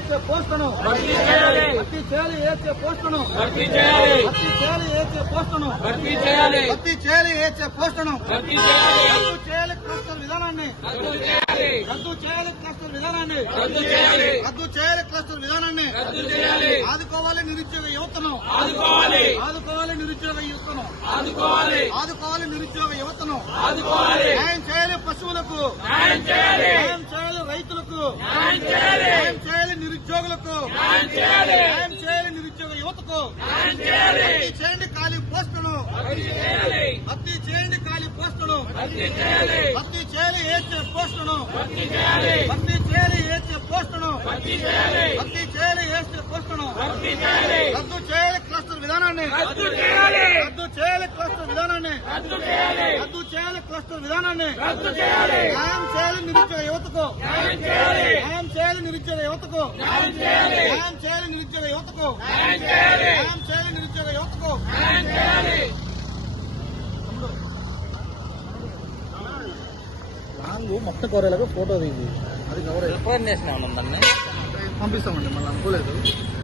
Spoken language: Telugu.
ఏచే పోస్టును? భర్తీ చేయాలి. భర్తీ చేయాలి ఏచే పోస్టును? భర్తీ చేయాలి. భర్తీ చేయాలి ఏచే పోస్టును? భర్తీ చేయాలి. భర్తీ చేయాలి ఏచే పోస్టును? భర్తీ చేయాలి. రద్దు చేయాలి క్లస్టర్ విధానాన్ని? రద్దు చేయాలి. రద్దు చేయాలి క్లస్టర్ విధానాన్ని? రద్దు చేయాలి. రద్దు చేయాలి క్లస్టర్ విధానాన్ని? రద్దు చేయాలి. ఆదుకోవాలి నిరుద్యోగ యువతను? ఆదుకోవాలి. ఆదుకోవాలి నిరుద్యోగ యువతను? ఆదుకోవాలి. ఆదుకోవాలి నిరుద్యోగ యువతను? ఆదుకోవాలి. న్యాయం చేయాలి పశువులకు? న్యాయం చేయాలి. న్యాయం చేయాలి రైతులకు? న్యాయం నిరుద్యోగులకు. న్యాయం చేయాలి. నిరుద్యోగ యువతకు. చేయండి ఖాళీ పోస్టును భర్తీ చేయండి ఖాళీ పోస్టును భర్తీ చేయాలి. ఏచే పోస్టును భర్తీ చేయాలి. ఏచే పోస్టును భర్తీ చేయాలి. ఏచే పోస్టును రద్దు చేయాలి క్లస్టర్ విధానాన్ని. రద్దు చేయాలి. క్లస్టర్ విధానాన్ని. రద్దు చేయాలి. క్లస్టర్ విధానాన్ని. న్యాయం చేయాలి నిరుద్యోగ యువతకు. చేయాలి నిరుద్యోగ యువతకు. న్యాయం చేయాలి. న్యాయం చేయాలి నిరుద్యోగ యువతకు. న్యాయం చేయాలి. న్యాయం చేయాలి నిరుద్యోగ యువతకు. న్యాయం చేయాలి. లాంగ్ మొత్తం కోరేలాగా ఫోటో దిగి. అది కవర్ రిఫర్ చేసిన ఉందండి పంపిస్తామండి మళ్ళీ అనుకోలేదు.